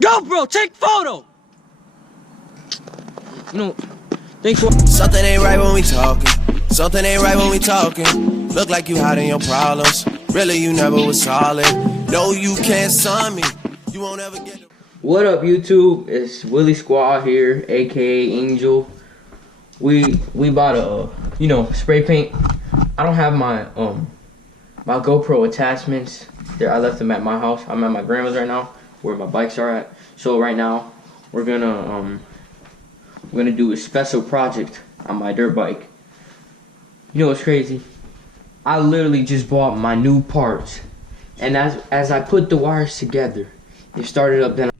GoPro, take photo! You know, thanks for... Something ain't right when we talking. Something ain't right when we talking. Look like you hiding your problems. Really, you never was solid. No, you can't sign me. You won't ever get... What up, YouTube? It's Willie Squad here, aka Angel. We bought a spray paint. I don't have my my GoPro attachments there. I left them at my house. I'm at my grandma's right now, where my bikes are at. So right now we're gonna do a special project on my dirt bike. You know what's crazy? I literally just bought my new parts, and as I put the wires together, it started up. Then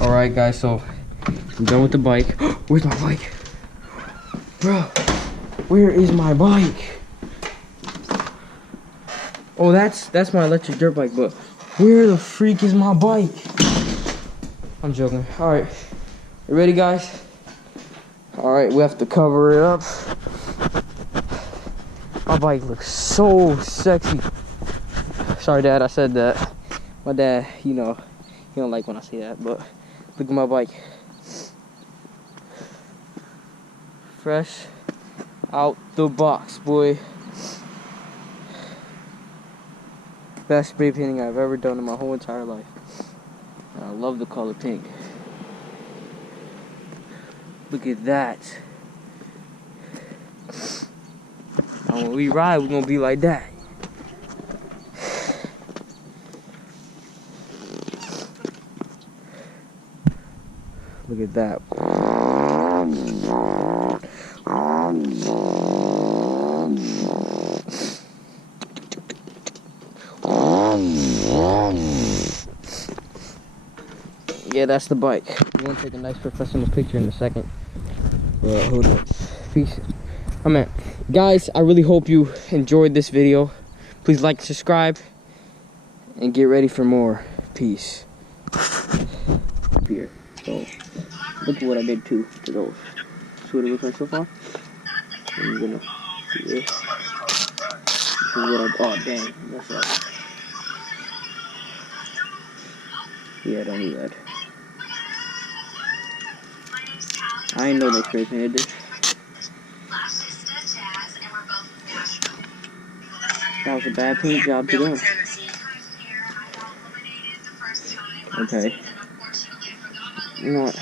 all right, guys, so I'm done with the bike. Where's my bike? Bro, where is my bike? Oh, that's my electric dirt bike, but where the freak is my bike? I'm joking. All right, you ready, guys? All right, we have to cover it up. My bike looks so sexy. Sorry, Dad, I said that. My dad, you know, he don't like when I say that, but look at my bike. Fresh out the box, boy. Best spray painting I've ever done in my whole entire life. And I love the color pink. Look at that. And when we ride, we're gonna be like that. Look at that. Yeah, that's the bike. I'm gonna take a nice professional picture in a second. Hold up. Peace. Guys, I really hope you enjoyed this video. Please like, subscribe, and get ready for more. Peace. Here. So, look at what I did to those. See what it looks like so far? I'm gonna do this. This is what oh dang, that's up. Yeah, don't do that. I didn't know they spray painted this. That was a bad paint job to do. Okay. You know what?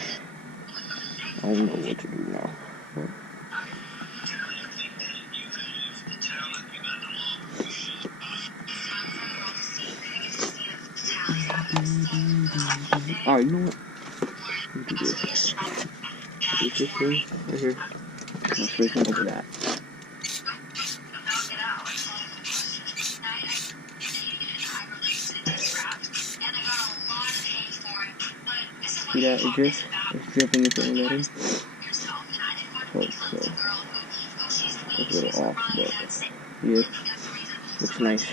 I don't know what to do now. Alright, you know what? Let me do this. Take this thing right here. I'll spray paint over that. See that? It's dripping if you let in. So it's a little off, but yeah, looks nice.